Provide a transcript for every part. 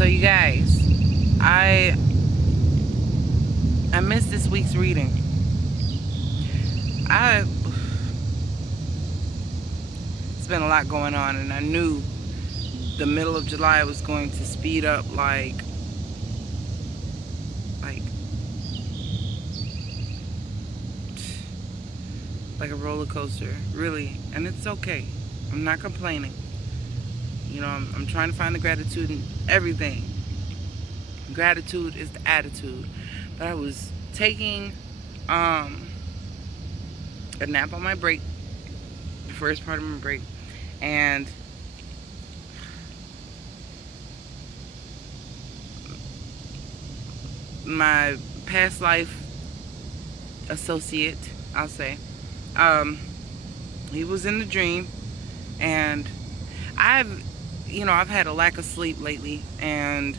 So you guys, I missed this week's reading. I It's been a lot going on, and I knew the middle of July was going to speed up like like a roller coaster, really. And it's okay. I'm not complaining. You know, I'm trying to find the gratitude in everything. Gratitude is the attitude. But I was taking a nap on my break, the first part of my break, and my past life associate, I'll say, um, he was in the dream, and I've had a lack of sleep lately, and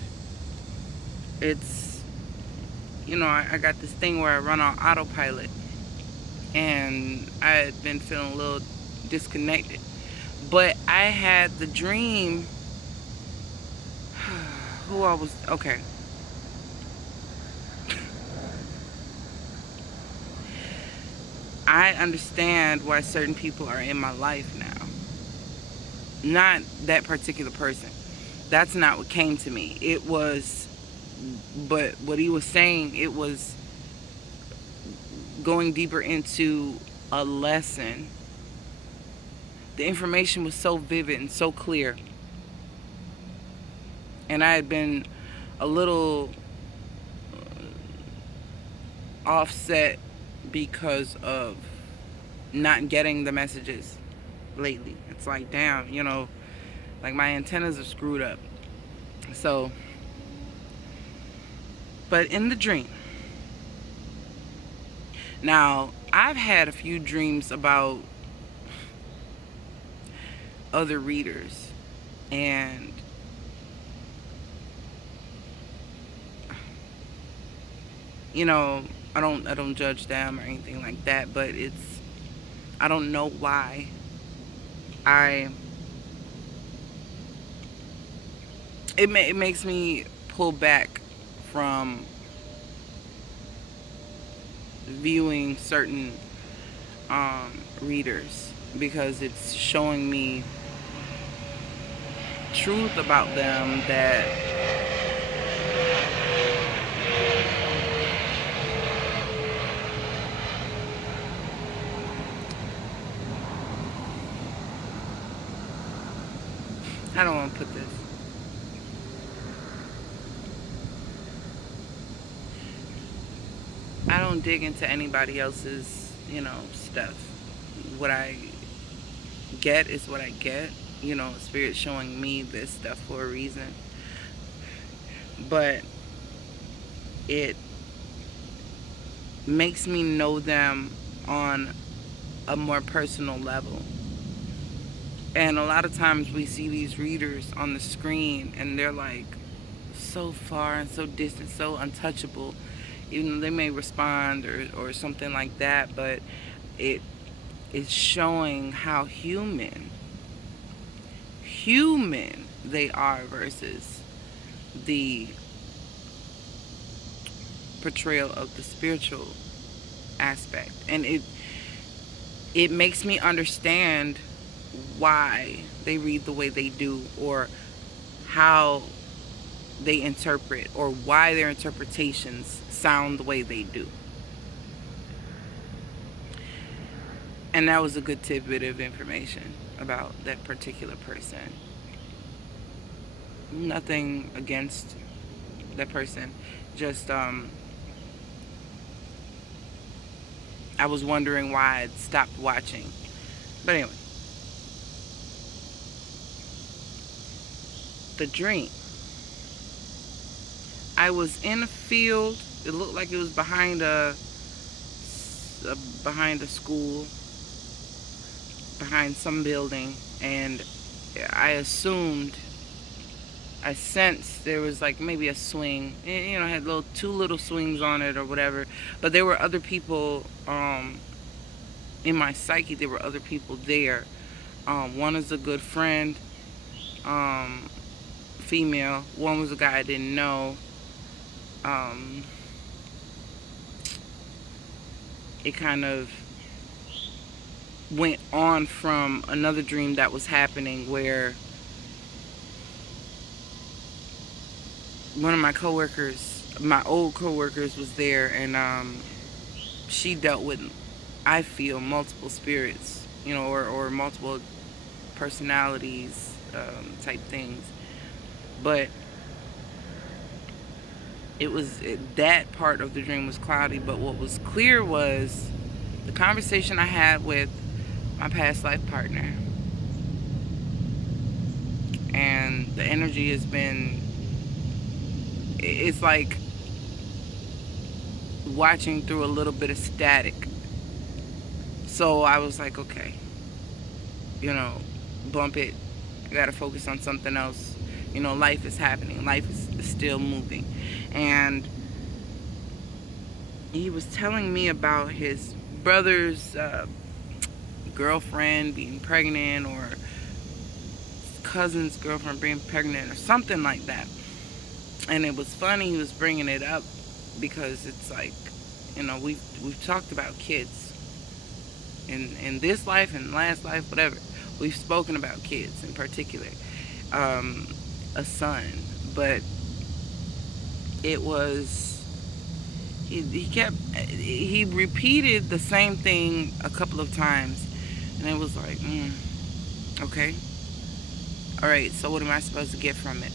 it's, I got this thing where I run on autopilot, and I had been feeling a little disconnected. But I had the dream, okay. I understand why certain people are in my life now. Not that particular person. That's not what came to me. But what he was saying, it was going deeper into a lesson. The information was so vivid and so clear. And I had been a little offset because of not getting the messages lately. It's like, damn, like my antennas are screwed up. So, but in the dream, now I've had a few dreams about other readers, and I don't judge them or anything like that, but I don't know why it makes me pull back from viewing certain readers, because it's showing me truth about them that I don't want to put this. I don't dig into anybody else's, stuff. What I get is what I get. Spirit showing me this stuff for a reason. But it makes me know them on a more personal level. And a lot of times we see these readers on the screen, and they're like so far and so distant, so untouchable. Even though they may respond or something like that, but it is showing how human they are versus the portrayal of the spiritual aspect. And it makes me understand why they read the way they do, or how they interpret, or why their interpretations sound the way they do. And that was a good tidbit of information about that particular person. Nothing against that person, just I was wondering why I'd stopped watching. But anyway, the dream. I was in a field. It looked like it was behind a school, behind some building, and I sensed there was like maybe a swing. It had two little swings on it or whatever. But there were other people in my psyche. There were other people there. One is a good friend. female. One was a guy I didn't know. Um, it kind of went on from another dream that was happening where one of my coworkers, my old coworkers, was there, and she dealt with, I feel, multiple spirits, or multiple personalities, type things. But that part of the dream was cloudy. But what was clear was the conversation I had with my past life partner, and the energy has been, it's like watching through a little bit of static. So I was like, okay, bump it. I gotta focus on something else. Life is happening. Life is still moving. And he was telling me about his brother's girlfriend being pregnant, or cousin's girlfriend being pregnant, or something like that. And it was funny he was bringing it up because it's like, we've talked about kids in this life and last life, whatever. We've spoken about kids in particular, a son. But it was, he repeated the same thing a couple of times, and it was like, okay, all right, so what am I supposed to get from it?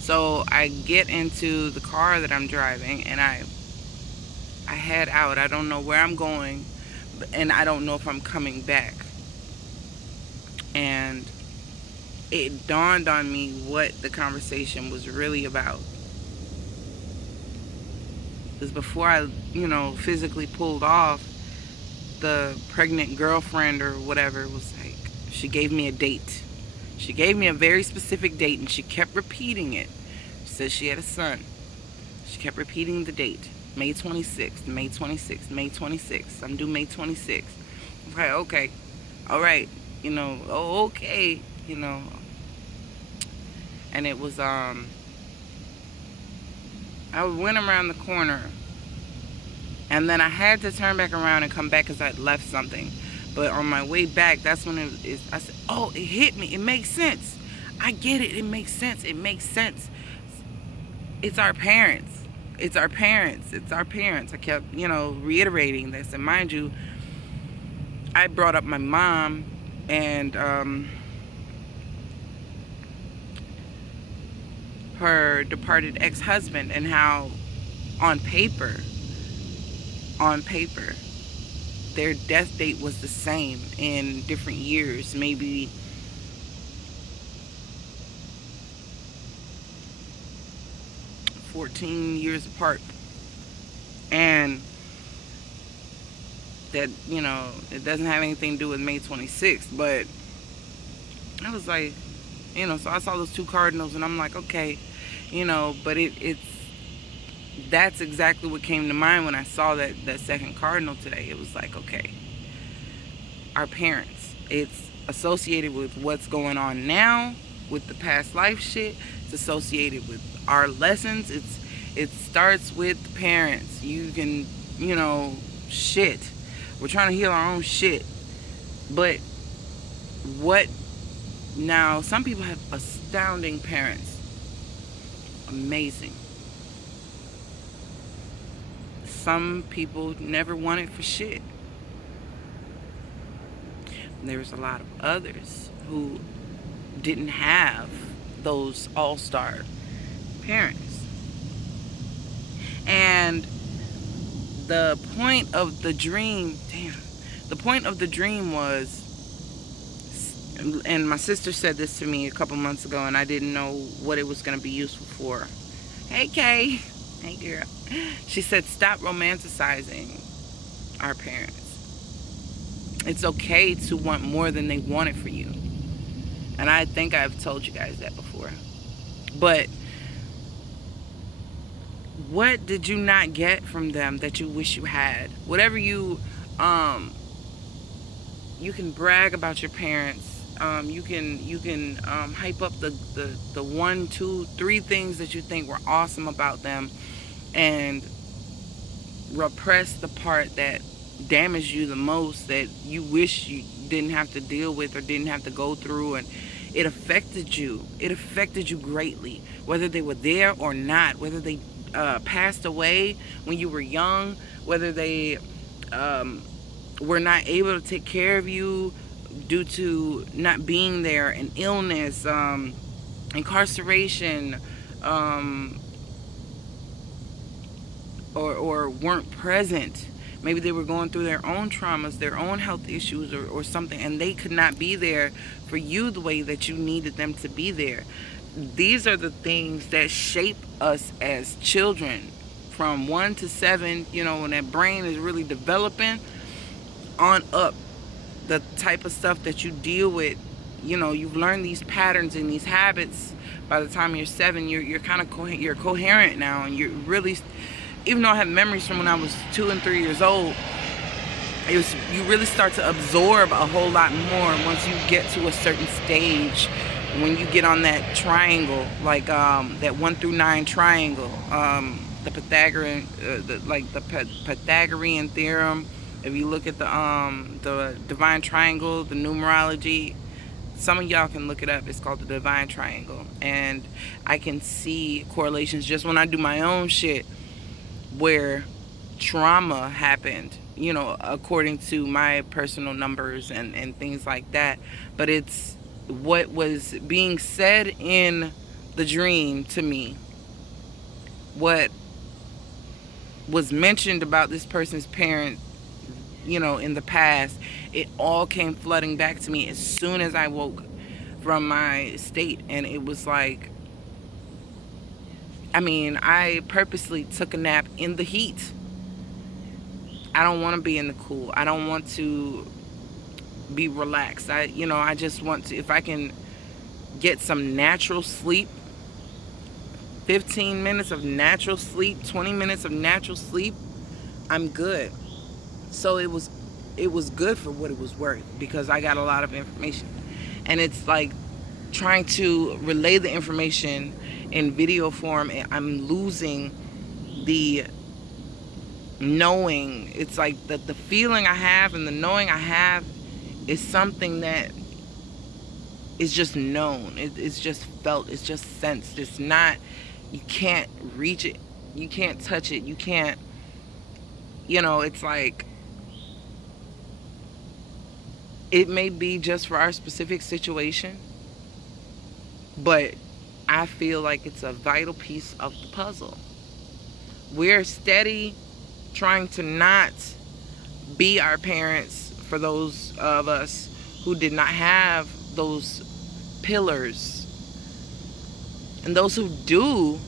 So I get into the car that I'm driving, and I head out. I don't know where I'm going, and I don't know if I'm coming back. And it dawned on me what the conversation was really about. Because before I, physically pulled off, the pregnant girlfriend or whatever was like, she gave me a date. She gave me a very specific date, and she kept repeating it. She said she had a son. She kept repeating the date. May 26th, May 26th, May 26th. I'm due May 26th. Okay. All right. Okay. And it was, I went around the corner, and then I had to turn back around and come back because I'd left something. But on my way back, that's when I said, oh, it hit me. It makes sense. I get it. It makes sense. It makes sense. It's our parents. It's our parents. It's our parents. I kept, reiterating this. And mind you, I brought up my mom and her departed ex-husband, and how on paper, their death date was the same in different years, maybe 14 years apart. And that, it doesn't have anything to do with May 26th, but I was like, so I saw those two cardinals, and I'm like, okay, but that's exactly what came to mind when I saw that second cardinal today. It was like, okay, our parents. It's associated with what's going on now, with the past life shit. It's associated with our lessons. It starts with the parents. You can, shit. We're trying to heal our own shit. But what now? Some people have astounding parents. Amazing. Some people never wanted for shit. There's a lot of others who didn't have those all-star parents. And the point of the dream, was, and my sister said this to me a couple months ago, and I didn't know what it was going to be useful for. Hey, Kay. Hey, girl. She said, stop romanticizing our parents. It's okay to want more than they wanted for you. And I think I've told you guys that before. But what did you not get from them that you wish you had? Whatever you can brag about your parents. You can hype up the one, two, three things that you think were awesome about them, and repress the part that damaged you the most, that you wish you didn't have to deal with or didn't have to go through. And it affected you greatly, whether they were there or not, whether they passed away when you were young, whether they were not able to take care of you due to not being there, an illness, incarceration, um, or weren't present. Maybe they were going through their own traumas, their own health issues, or something, and they could not be there for you the way that you needed them to be there. These are the things that shape us as children from 1 to 7, when that brain is really developing on up. The type of stuff that you deal with, you've learned these patterns and these habits. By the time you're 7, you're kind of you're coherent now, and you're really, even though I have memories from when I was 2 and 3 years old, you really start to absorb a whole lot more once you get to a certain stage. When you get on that triangle, like that 1 through 9 triangle, the Pythagorean, the Pythagorean theorem. If you look at the divine triangle, the numerology, some of y'all can look it up. It's called the divine triangle, and I can see correlations just when I do my own shit where trauma happened, according to my personal numbers and things like that. But it's what was being said in the dream to me, what was mentioned about this person's parent, in the past. It all came flooding back to me as soon as I woke from my state. And it was like, I purposely took a nap in the heat. I don't want to be in the cool. I don't want to be relaxed. I just want to, if I can get some natural sleep, 15 minutes of natural sleep, 20 minutes of natural sleep, I'm good. So it was good for what it was worth, because I got a lot of information. And it's like trying to relay the information in video form, and I'm losing the knowing. It's like the feeling I have and the knowing I have is something that is just known. It's just felt. It's just sensed. It's not, you can't reach it. You can't touch it. You can't, it's like, it may be just for our specific situation, but I feel like it's a vital piece of the puzzle. We're steady trying to not be our parents for those of us who did not have those pillars. And those who do,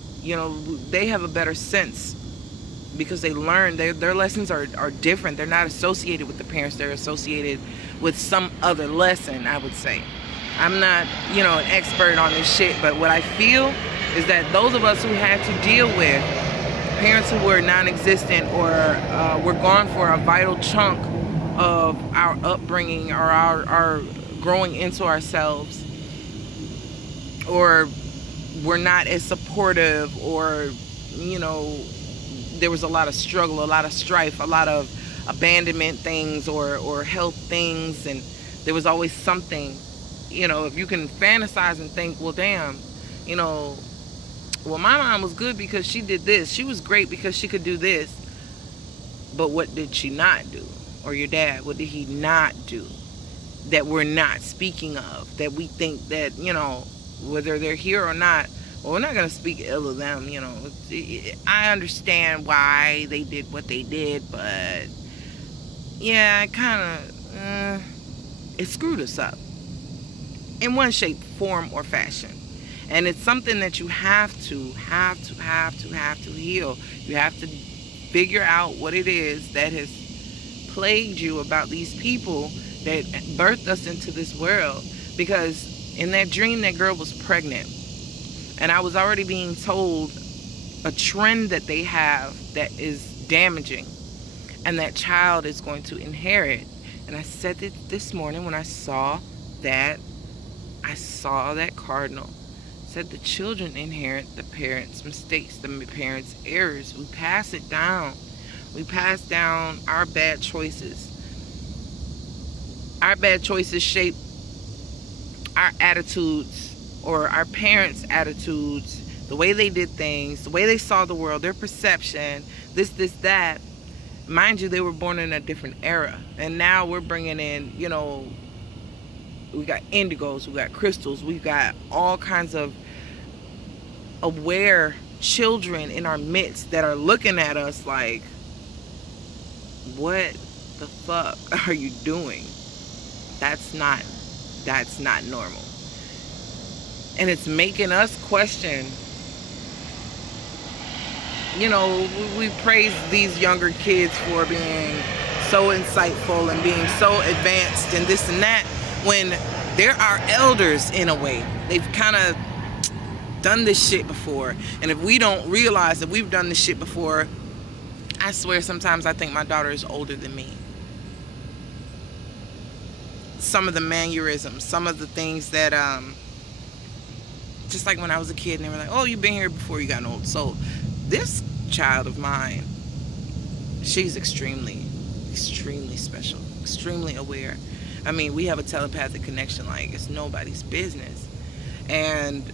they have a better sense, because they learn. Their lessons are different. They're not associated with the parents. They're associated with some other lesson, I would say. I'm not, an expert on this shit, but what I feel is that those of us who had to deal with parents who were non-existent, or were gone for a vital chunk of our upbringing, or our growing into ourselves, or were not as supportive, or, there was a lot of struggle, a lot of strife, a lot of abandonment things, or health things, and there was always something. If you can fantasize and think, well, damn, well, my mom was good because she did this. She was great because she could do this. But what did she not do? Or your dad, what did he not do that we're not speaking of? That we think that, whether they're here or not, well, we're not going to speak ill of them, I understand why they did what they did, but yeah, it kind of, it screwed us up in one shape, form, or fashion. And it's something that you have to heal. You have to figure out what it is that has plagued you about these people that birthed us into this world. Because in that dream, that girl was pregnant. And I was already being told a trend that they have that is damaging. And that child is going to inherit. And I said it this morning when I saw that I saw that cardinal. Said the children inherit the parents' mistakes, the parents' errors. We pass it down. We pass down our bad choices. Our bad choices shape our attitudes, or our parents' attitudes, the way they did things, the way they saw the world, their perception, this, that. Mind you, they were born in a different era. And now we're bringing in, we got indigos, we got crystals, we got all kinds of aware children in our midst that are looking at us like, what the fuck are you doing? That's not normal. And it's making us question. We praise these younger kids for being so insightful and being so advanced and this and that, when they're our elders in a way. They've kind of done this shit before. And if we don't realize that we've done this shit before, I swear sometimes I think my daughter is older than me. Some of the mannerisms, some of the things that, just like when I was a kid and they were like, oh, you've been here before you got old. So this child of mine, she's extremely special, extremely aware. I mean, we have a telepathic connection like it's nobody's business. And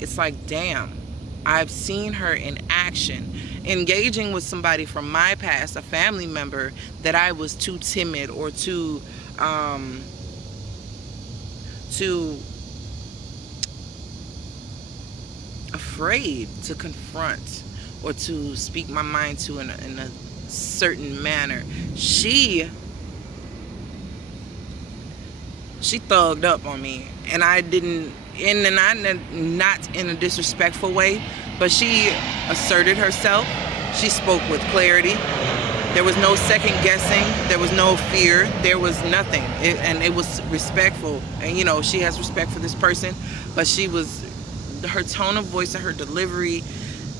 it's like, damn, I've seen her in action, engaging with somebody from my past, a family member that I was too timid or too afraid to confront or to speak my mind to in a certain manner. She thugged up on me, and I didn't, not in a disrespectful way, but she asserted herself. She spoke with clarity. There was no second guessing. There was no fear. There was nothing. And it was respectful. And she has respect for this person, but her tone of voice and her delivery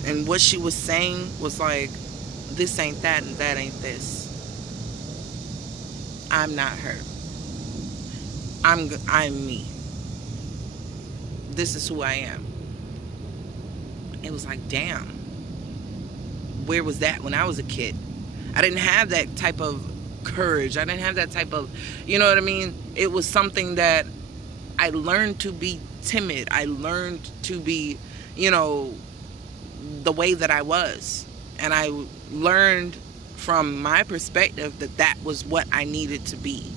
and what she was saying was like, this ain't that and that ain't this. I'm not her. I'm me. This is who I am. It was like, damn, where was that when I was a kid? I didn't have that type of courage. I didn't have that type of, you know what I mean? It was something that I learned to be timid. I learned to be, the way that I was. And I learned from my perspective that was what I needed to be.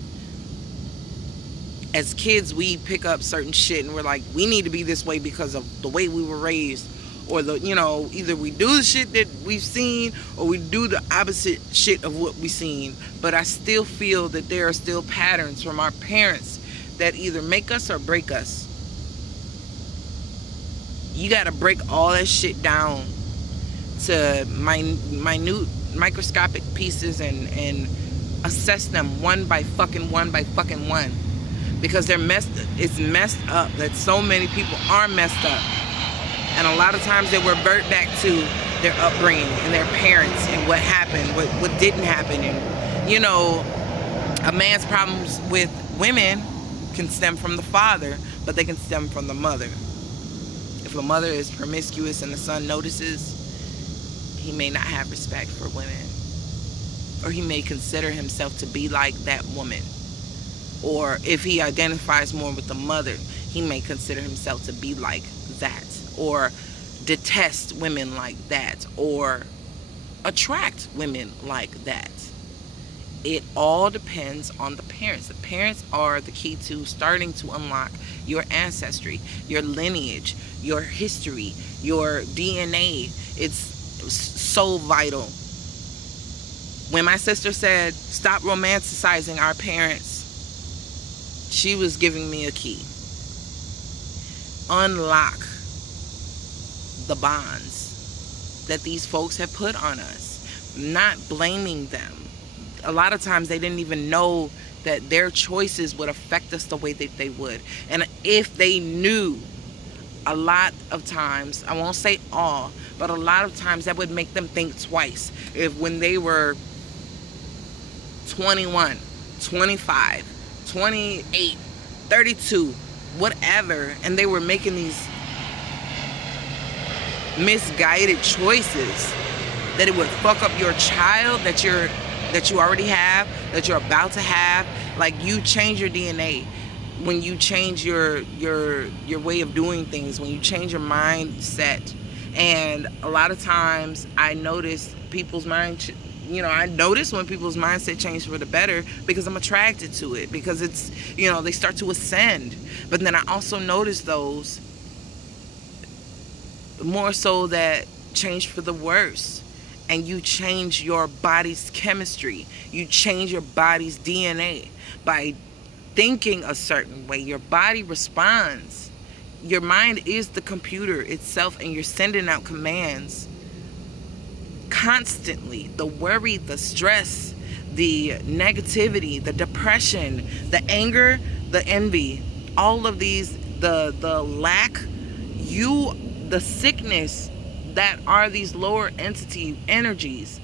As kids, we pick up certain shit and we're like, we need to be this way because of the way we were raised. Or either we do the shit that we've seen or we do the opposite shit of what we've seen. But I still feel that there are still patterns from our parents that either make us or break us. You got to break all that shit down to minute microscopic pieces and assess them one by fucking one. Because it's messed up that so many people are messed up. And a lot of times they revert back to their upbringing and their parents and what happened, what didn't happen. And, a man's problems with women can stem from the father, but they can stem from the mother. If a mother is promiscuous and the son notices, he may not have respect for women. Or he may consider himself to be like that woman. Or if he identifies more with the mother, he may consider himself to be like that. Or detest women like that. Or attract women like that. It all depends on the parents. The parents are the key to starting to unlock your ancestry, your lineage, your history, your DNA. It's so vital. When my sister said, stop romanticizing our parents, she was giving me a key. Unlock the bonds that these folks have put on us. Not blaming them. A lot of times they didn't even know that their choices would affect us the way that they would. And if they knew, a lot of times, I won't say all, but a lot of times that would make them think twice. If when they were 21, 25, 28, 32, whatever, and they were making these misguided choices, that it would fuck up your child that you already have, that you're about to have. Like, you change your DNA when you change your way of doing things, when you change your mindset. And a lot of times I notice people's I notice when people's mindset change for the better, because I'm attracted to it, because it's, they start to ascend. But then I also notice those more so that change for the worse. And you change your body's chemistry, you change your body's DNA by thinking a certain way. Your body responds. Your mind is the computer itself, and you're sending out commands constantly. The worry, the stress, the negativity, the depression, the anger, the envy, all of these, the lack, the sickness, that are these lower entity energies,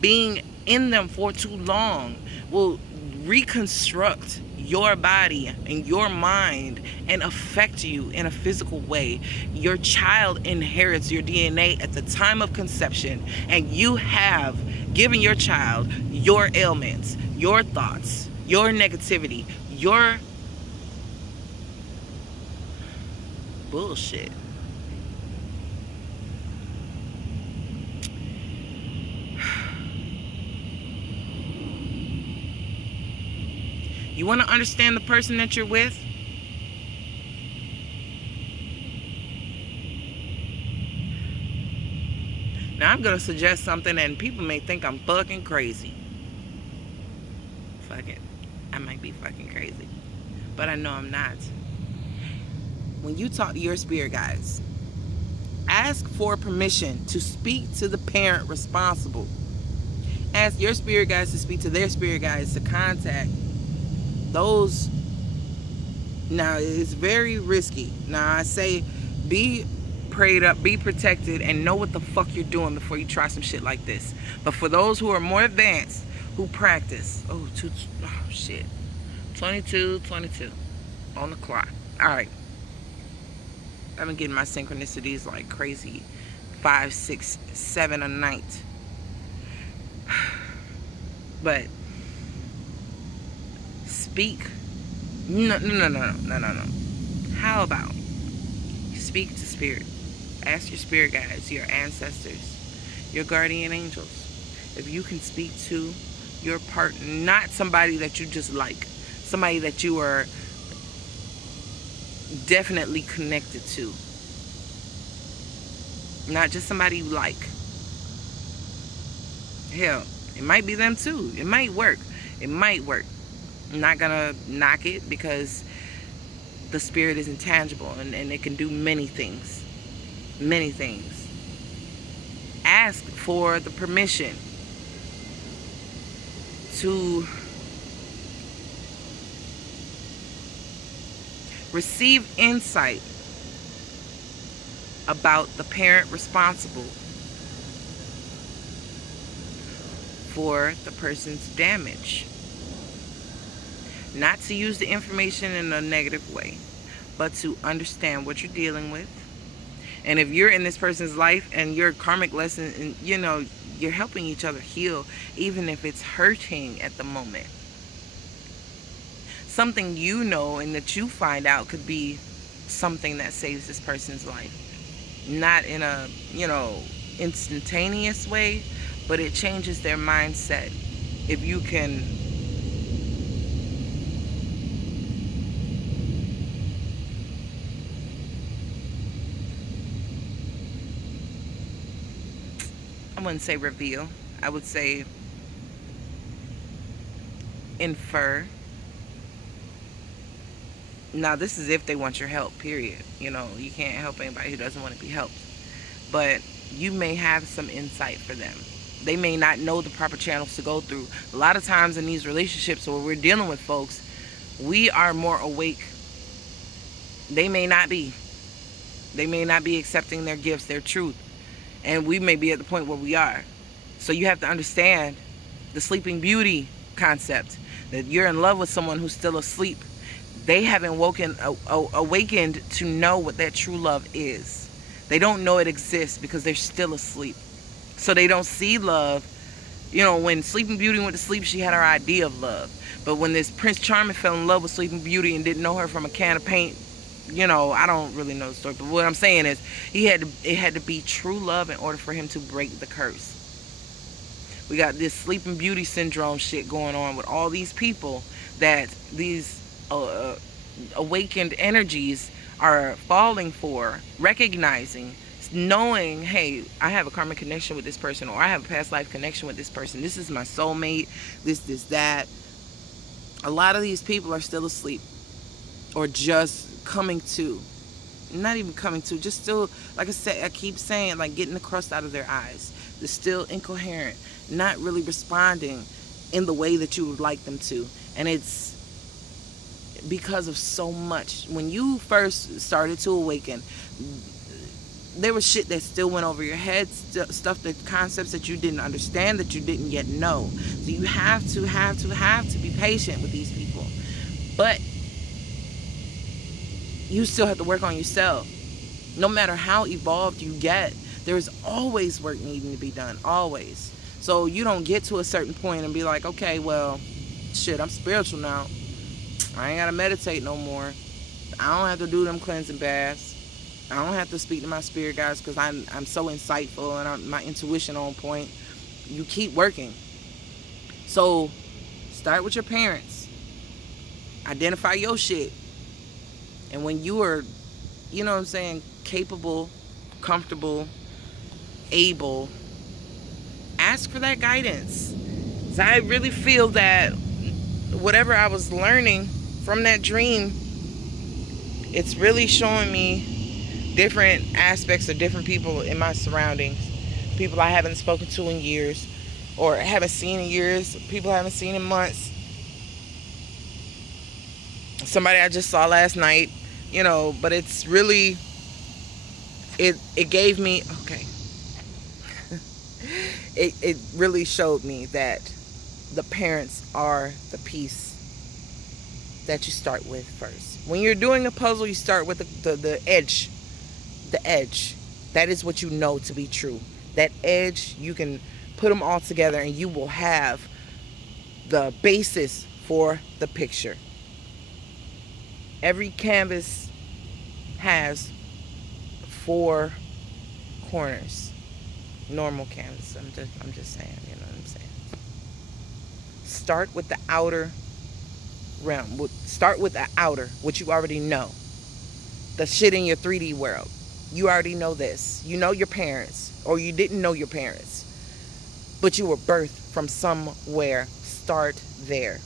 being in them for too long will reconstruct your body and your mind and affect you in a physical way. Your child inherits your DNA at the time of conception, and you have given your child your ailments, your thoughts, your negativity, your bullshit. You want to understand the person that you're with? Now, I'm going to suggest something, and people may think I'm fucking crazy. Fuck it. I might be fucking crazy. But I know I'm not. When you talk to your spirit guides, ask for permission to speak to the parent responsible. Ask your spirit guides to speak to their spirit guides to contact those. Now, it's very risky. Now, I say be prayed up, be protected, and know what the fuck you're doing before you try some shit like this. But for those who are more advanced, who practice, shit, 22 on the clock. All right, I've been getting my synchronicities like crazy, 5, 6, 7 a night. But speak. No. How about you speak to spirit? Ask your spirit guides, your ancestors, your guardian angels, if you can speak to your partner, not somebody that you just like, somebody that you are definitely connected to, not just somebody you like. Hell, it might be them too. It might work. I'm not gonna knock it, because the spirit is intangible, and it can do many things. Ask for the permission to receive insight about the parent responsible for the person's damage. Not to use the information in a negative way, but to understand what you're dealing with. And if you're in this person's life and your karmic lesson, and you're helping each other heal, even if it's hurting at the moment. Something and that you find out could be something that saves this person's life. Not in a, instantaneous way, but it changes their mindset. If you can I wouldn't say reveal. I would say infer. Now, this is if they want your help, period. You can't help anybody who doesn't want to be helped. But you may have some insight for them. They may not know the proper channels to go through. A lot of times in these relationships where we're dealing with folks, we are more awake. They may not be. They may not be accepting their gifts, their truth. And we may be at the point where we are. So you have to understand the sleeping beauty concept, that you're in love with someone who's still asleep. They haven't awakened to know what that true love is. They don't know it exists because they're still asleep. So they don't see love. You know, when Sleeping Beauty went to sleep, she had her idea of love. But when this Prince Charming fell in love with Sleeping Beauty and didn't know her from a can of paint, you know, I don't really know the story. But what I'm saying is, it had to be true love in order for him to break the curse. We got this Sleeping Beauty syndrome shit going on with all these people that these awakened energies are falling for, recognizing, knowing, hey, I have a karmic connection with this person, or I have a past life connection with this person. This is my soulmate, this, that. A lot of these people are still asleep or just coming to. Not even coming to, just still, like I said, I keep saying, like getting the crust out of their eyes. They're still incoherent, not really responding in the way that you would like them to. And it's because of so much. When you first started to awaken, there was shit that still went over your head, stuff, that concepts that you didn't understand, that you didn't yet know. So you have to be patient with these people. But you still have to work on yourself. No matter how evolved you get, there's always work needing to be done, always. So you don't get to a certain point and be like, okay, well, shit, I'm spiritual now. I ain't gotta meditate no more. I don't have to do them cleansing baths. I don't have to speak to my spirit guides because I'm so insightful and my intuition on point. You keep working. So start with your parents. Identify your shit. And when you are, you know what I'm saying, capable, comfortable, able, ask for that guidance. So I really feel that whatever I was learning from that dream, it's really showing me different aspects of different people in my surroundings. People I haven't spoken to in years, or haven't seen in years, people I haven't seen in months. Somebody I just saw last night, you know, but it's really, it gave me, okay, it really showed me that the parents are the piece that you start with first. When you're doing a puzzle, you start with the edge. The edge. That is what you know to be true. That edge, you can put them all together and you will have the basis for the picture. Every canvas has 4 corners. Normal canvas. I'm just saying, you know what I'm saying? Start with the outer realm. Start with the outer, what you already know. The shit in your 3D world. You already know this. You know your parents, or you didn't know your parents, but you were birthed from somewhere. Start there.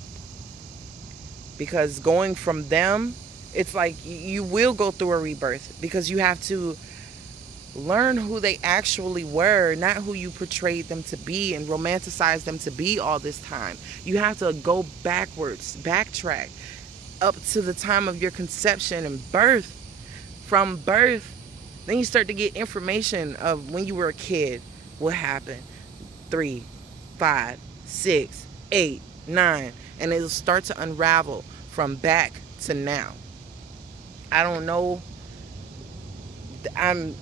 Because going from them, it's like you will go through a rebirth, because you have to learn who they actually were, not who you portrayed them to be and romanticize them to be all this time. You have to go backwards, backtrack up to the time of your conception and birth. From birth, then you start to get information of when you were a kid, what happened, 3, 5, 6, 8, 9, and it'll start to unravel from back to now. I don't know. I'm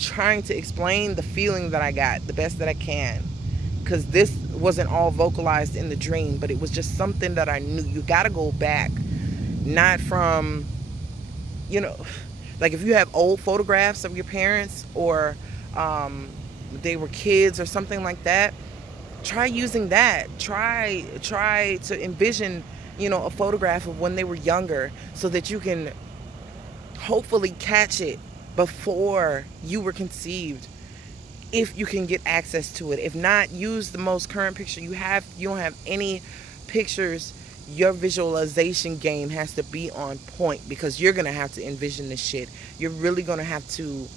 trying to explain the feeling that I got the best that I can, because this wasn't all vocalized in the dream, but it was just something that I knew. You got to go back, not from, you know, like if you have old photographs of your parents, or they were kids or something like that, try using that. Try to envision, you know, a photograph of when they were younger, so that you can hopefully catch it before you were conceived, if you can get access to it. If not, use the most current picture you have. You don't have any pictures, your visualization game has to be on point, because you're gonna have to envision this shit. You're really gonna have to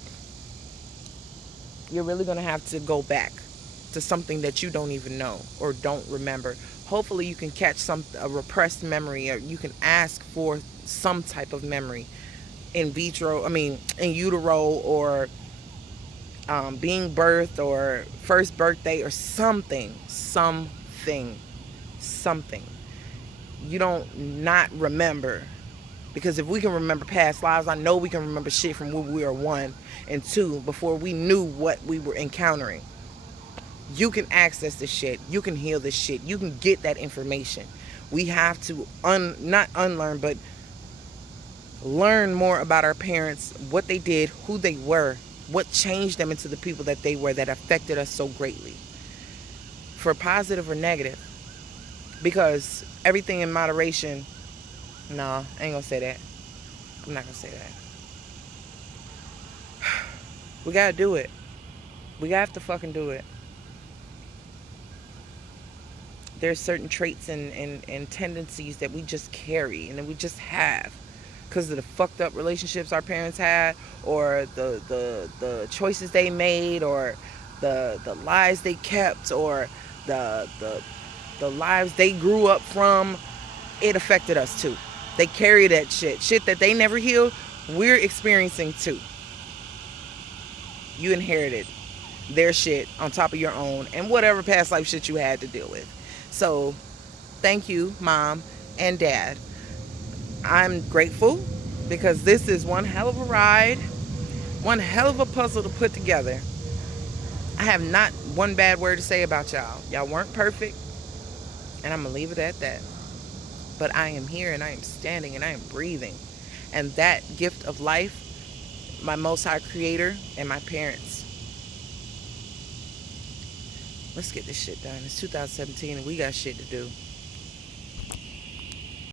go back to something that you don't even know or don't remember. Hopefully you can catch a repressed memory, or you can ask for some type of memory in utero, or being birthed, or first birthday, or something. You don't not remember Because if we can remember past lives, I know we can remember shit from when we were 1 and 2 before we knew what we were encountering. You can access this shit. You can heal this shit. You can get that information. We have to not unlearn, but learn more about our parents, what they did, who they were, what changed them into the people that they were that affected us so greatly, for positive or negative. Because everything in moderation, nah, I ain't gonna say that. I'm not gonna say that. We gotta do it. We have to fucking do it. There's certain traits and tendencies that we just carry and that we just have because of the fucked up relationships our parents had, or the choices they made, or the lies they kept, or the lives they grew up from. It affected us too. They carry that shit that they never healed. We're experiencing too. You inherited their shit on top of your own and whatever past life shit you had to deal with. So thank you, mom and dad. I'm grateful because this is one hell of a ride, one hell of a puzzle to put together. I have not one bad word to say about y'all. Y'all weren't perfect, and I'm going to leave it at that. But I am here, and I am standing, and I am breathing. And that gift of life, my Most High Creator, and my parents. Let's get this shit done. It's 2017, and we got shit to do.